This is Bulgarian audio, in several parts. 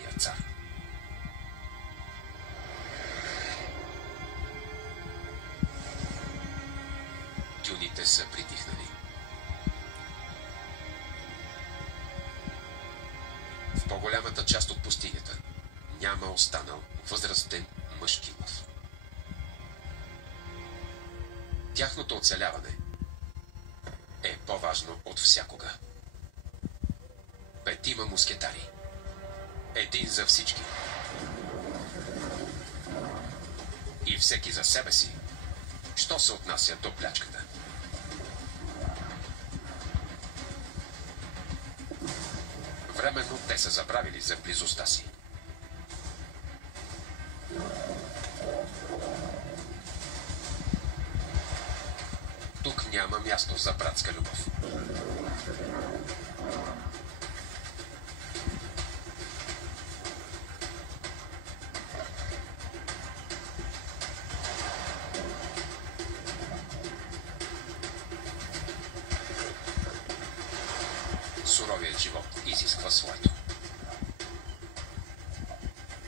последния цар. Дюните са притихнали. В по-голямата част от пустинята няма останал възрастен мъжки лъв. Тяхното оцеляване е по-важно от всякога. 5 мускетари. Един за всички. И всеки за себе си, що се отнася до плячката. Временно те са забравили за близостта си. Тук няма място за братска любов. Суровият живот изисква своето.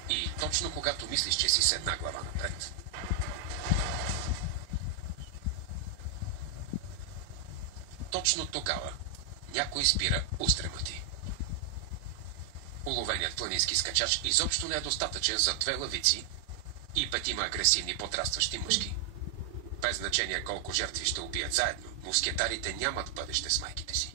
И точно когато мислиш, че си с една глава напред, точно тогава някой спира устрема ти. Уловеният планински скачач изобщо не е достатъчен за 2 лъвици и 5 агресивни подрастващи мъжки. Без значение колко жертви ще убият заедно, мускетарите нямат бъдеще с майките си.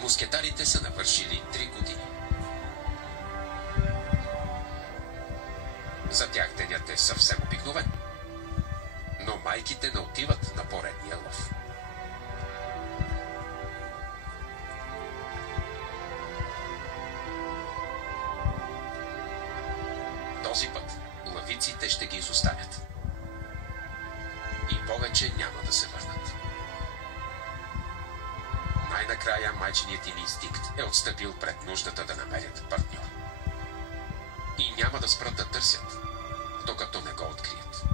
Мускетарите са навършили 3 години. За тях денят е съвсем обикновен. Но майките не отиват на поредния лъв. Този път лъвиците ще ги изоставят. И повече няма да се върнат. Най-накрая майчиният им инстинкт е отстъпил пред нуждата да намерят партньор. И няма да спрат да търсят, докато не го открият.